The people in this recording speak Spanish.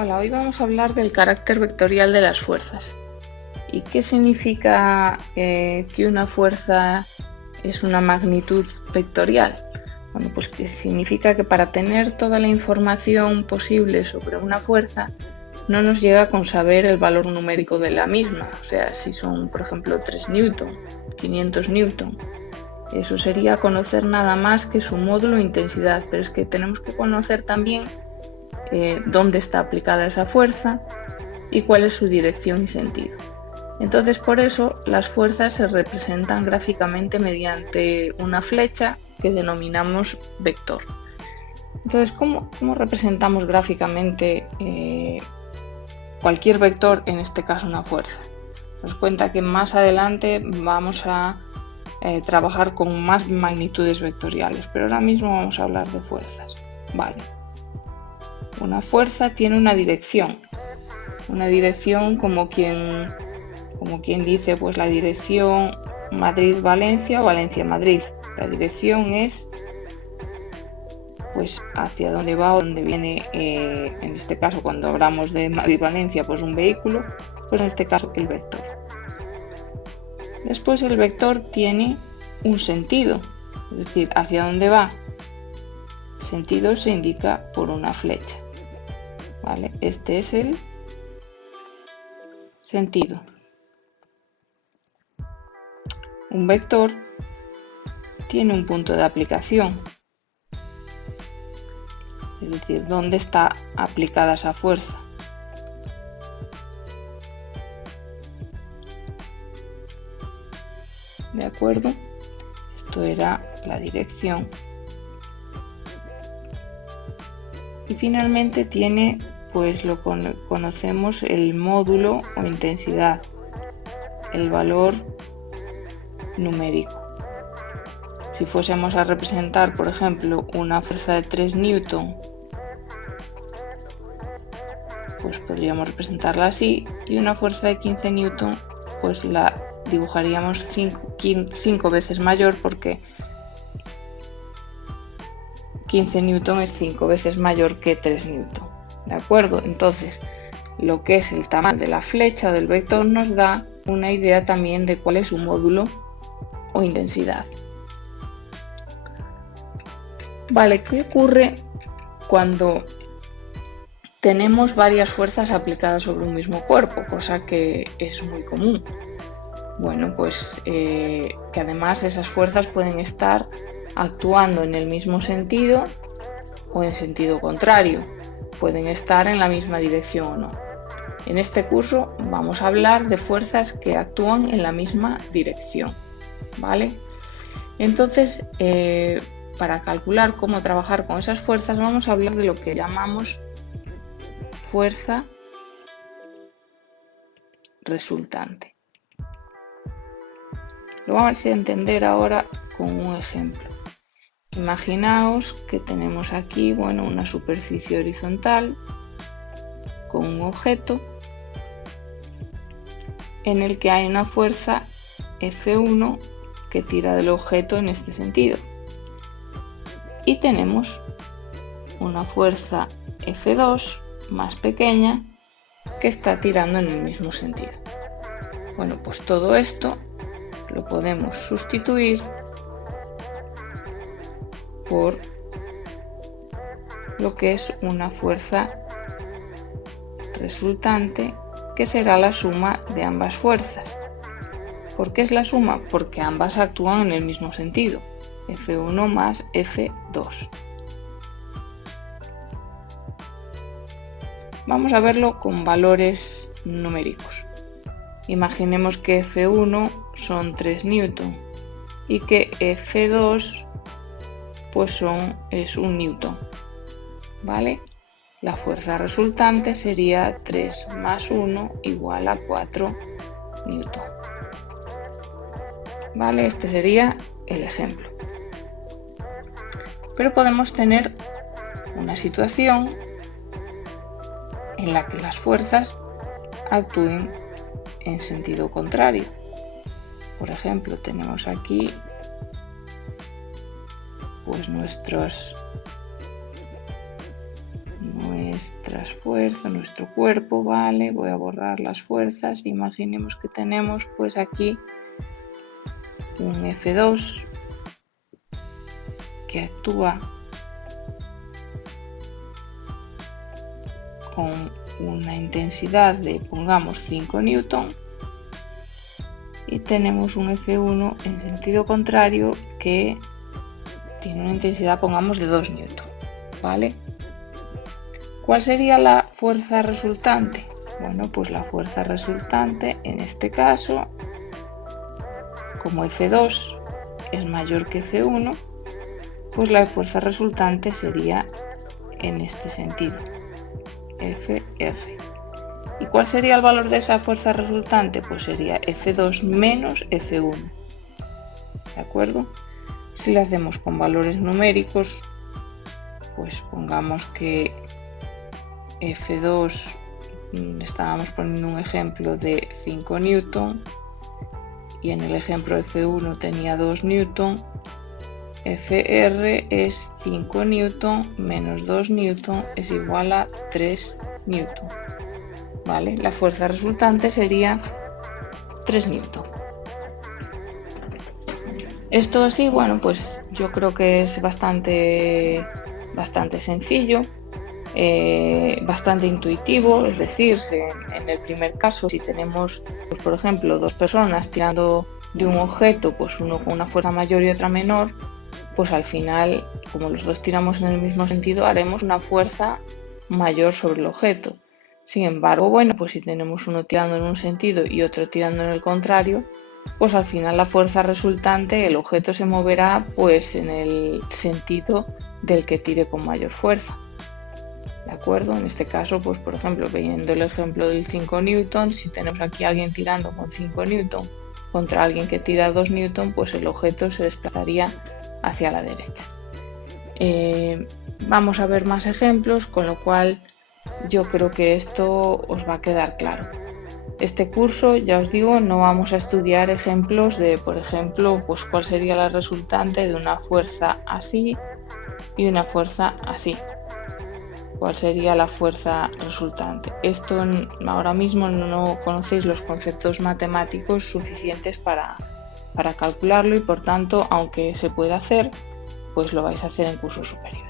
Hola, hoy vamos a hablar del carácter vectorial de las fuerzas. ¿Y qué significa que una fuerza es una magnitud vectorial? Bueno, pues que significa que para tener toda la información posible sobre una fuerza, no nos llega con saber el valor numérico de la misma. O sea, si son, por ejemplo, 3 newton, 500 newton. Eso sería conocer nada más que su módulo e intensidad, pero es que tenemos que conocer también dónde está aplicada esa fuerza y cuál es su dirección y sentido. Entonces, por eso las fuerzas se representan gráficamente mediante una flecha que denominamos vector. Entonces, ¿cómo representamos gráficamente cualquier vector, en este caso una fuerza? Nos cuenta que más adelante vamos a trabajar con más magnitudes vectoriales, pero ahora mismo vamos a hablar de fuerzas. Vale. Una fuerza tiene una dirección como quien dice, pues la dirección Madrid-Valencia o Valencia-Madrid. La dirección es pues hacia dónde va o dónde viene, en este caso cuando hablamos de Madrid-Valencia, pues un vehículo, pues en este caso el vector. Después el vector tiene un sentido, es decir, hacia dónde va. El sentido se indica por una flecha. ¿Vale? Este es el sentido. Un vector tiene un punto de aplicación, es decir, dónde está aplicada esa fuerza. ¿De acuerdo? Esto era la dirección. Y finalmente tiene, pues lo conocemos, el módulo o intensidad, el valor numérico. Si fuésemos a representar, por ejemplo, una fuerza de 3 newton, pues podríamos representarla así, y una fuerza de 15 newton, pues la dibujaríamos 5 veces mayor, porque 15 newton es 5 veces mayor que 3 newton. ¿De acuerdo? Entonces, lo que es el tamaño de la flecha o del vector nos da una idea también de cuál es su módulo o intensidad. Vale, ¿qué ocurre cuando tenemos varias fuerzas aplicadas sobre un mismo cuerpo? Cosa que es muy común. Bueno, pues que además esas fuerzas pueden estar actuando en el mismo sentido o en sentido contrario. Pueden estar en la misma dirección o no. En este curso vamos a hablar de fuerzas que actúan en la misma dirección, ¿vale? Entonces, para calcular cómo trabajar con esas fuerzas, vamos a hablar de lo que llamamos fuerza resultante. Lo vamos a entender ahora con un ejemplo. Imaginaos que tenemos aquí, bueno, una superficie horizontal con un objeto en el que hay una fuerza F1 que tira del objeto en este sentido. Y tenemos una fuerza F2 más pequeña que está tirando en el mismo sentido. Bueno, pues todo esto lo podemos sustituir por lo que es una fuerza resultante, que será la suma de ambas fuerzas. ¿Por qué es la suma? Porque ambas actúan en el mismo sentido, F1 más F2. Vamos a verlo con valores numéricos. Imaginemos que F1 son 3 newton y que F2 pues es 1 newton, ¿vale? La fuerza resultante sería 3 más 1 igual a 4 newton. ¿Vale? Este sería el ejemplo. Pero podemos tener una situación en la que las fuerzas actúen en sentido contrario. Por ejemplo, tenemos aquí pues nuestros nuestras fuerzas, nuestro cuerpo, ¿vale? Voy a borrar las fuerzas. Imaginemos que tenemos pues aquí un F2 que actúa con una intensidad de, pongamos, 5 newton, y tenemos un F1 en sentido contrario que tiene una intensidad, pongamos, de 2 newton, ¿vale? ¿Cuál sería la fuerza resultante? Bueno, pues la fuerza resultante en este caso, como F2 es mayor que F1, pues la fuerza resultante sería en este sentido, FR. ¿Y cuál sería el valor de esa fuerza resultante? Pues sería F2 menos F1. ¿De acuerdo? Si lo hacemos con valores numéricos, pues pongamos que F2, estábamos poniendo un ejemplo de 5 newton y en el ejemplo F1 tenía 2 newton, FR es 5 newton menos 2 newton es igual a 3 newton. ¿Vale? La fuerza resultante sería 3 newton. Esto así, bueno, pues yo creo que es bastante sencillo, bastante intuitivo, es decir, en el primer caso, si tenemos, pues, por ejemplo, dos personas tirando de un objeto, pues uno con una fuerza mayor y otra menor, pues al final, como los dos tiramos en el mismo sentido, haremos una fuerza mayor sobre el objeto. Sin embargo, bueno, pues si tenemos uno tirando en un sentido y otro tirando en el contrario, pues al final la fuerza resultante, el objeto se moverá pues en el sentido del que tire con mayor fuerza. ¿De acuerdo? En este caso, pues por ejemplo, viendo el ejemplo del 5 newton, si tenemos aquí a alguien tirando con 5 newton contra alguien que tira 2 newton, pues el objeto se desplazaría hacia la derecha. Vamos a ver más ejemplos, con lo cual yo creo que esto os va a quedar claro. Este curso, ya os digo, no vamos a estudiar ejemplos de, por ejemplo, pues cuál sería la resultante de una fuerza así y una fuerza así. ¿Cuál sería la fuerza resultante? Esto ahora mismo no conocéis los conceptos matemáticos suficientes para calcularlo y por tanto, aunque se puede hacer, pues lo vais a hacer en cursos superiores.